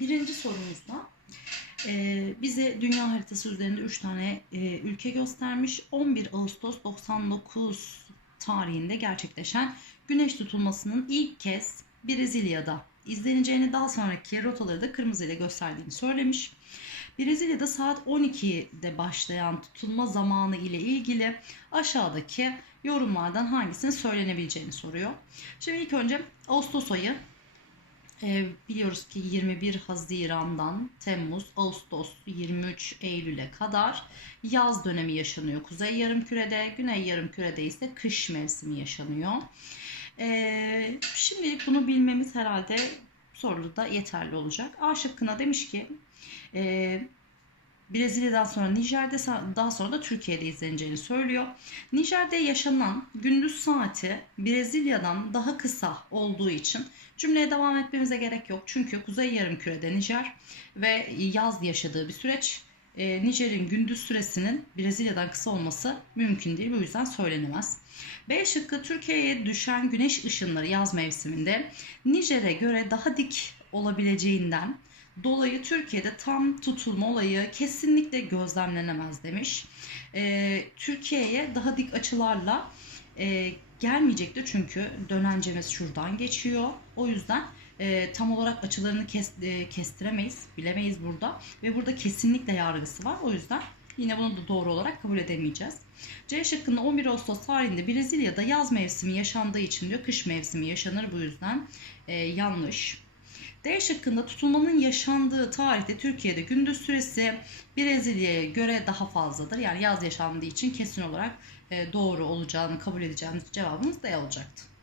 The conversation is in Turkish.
birinci sorumuzda e, bize dünya haritası üzerinde 3 tane e, ülke göstermiş. 11 Ağustos 99 tarihinde gerçekleşen güneş tutulmasının ilk kez Brezilya'da izleneceğini daha sonraki rotaları da kırmızıyla gösterdiğini söylemiş. Brezilya'da saat 12'de başlayan tutulma zamanı ile ilgili aşağıdaki yorumlardan hangisinin söylenebileceğini soruyor. Şimdi ilk önce Ağustos ayı e, biliyoruz ki 21 Haziran'dan Temmuz, Ağustos, 23 Eylül'e kadar yaz dönemi yaşanıyor. Kuzey yarımkürede, güney yarımkürede ise kış mevsimi yaşanıyor. E, şimdilik bunu bilmemiz herhalde soruda yeterli olacak. A şıkkına demiş ki e, Brezilya'dan sonra Nijer'de daha sonra da Türkiye'de izleneceğini söylüyor. Nijer'de yaşanan gündüz saati Brezilya'dan daha kısa olduğu için cümleye devam etmemize gerek yok. Çünkü Kuzey Yarımküre'de Nijer ve yaz yaşadığı bir süreç. E, Nijer'in gündüz süresinin Brezilya'dan kısa olması mümkün değil. Bu yüzden söylenemez. B şıkkı Türkiye'ye düşen güneş ışınları yaz mevsiminde Nijer'e göre daha dik olabileceğinden dolayı Türkiye'de tam tutulma olayı kesinlikle gözlemlenemez demiş. Ee, Türkiye'ye daha dik açılarla e, gelmeyecektir çünkü dönencemiz şuradan geçiyor. O yüzden e, tam olarak açılarını kes, e, kestiremeyiz, bilemeyiz burada. Ve burada kesinlikle yargısı var. O yüzden yine bunu da doğru olarak kabul edemeyeceğiz. C şıkkında 11 Ağustos tarihinde Brezilya'da yaz mevsimi yaşandığı için diyor kış mevsimi yaşanır bu yüzden e, yanlış. D şıkkında tutulmanın yaşandığı tarihte Türkiye'de gündüz süresi Brezilya'ya göre daha fazladır. Yani yaz yaşandığı için kesin olarak e, doğru olacağını kabul edeceğimiz cevabımız D olacaktı.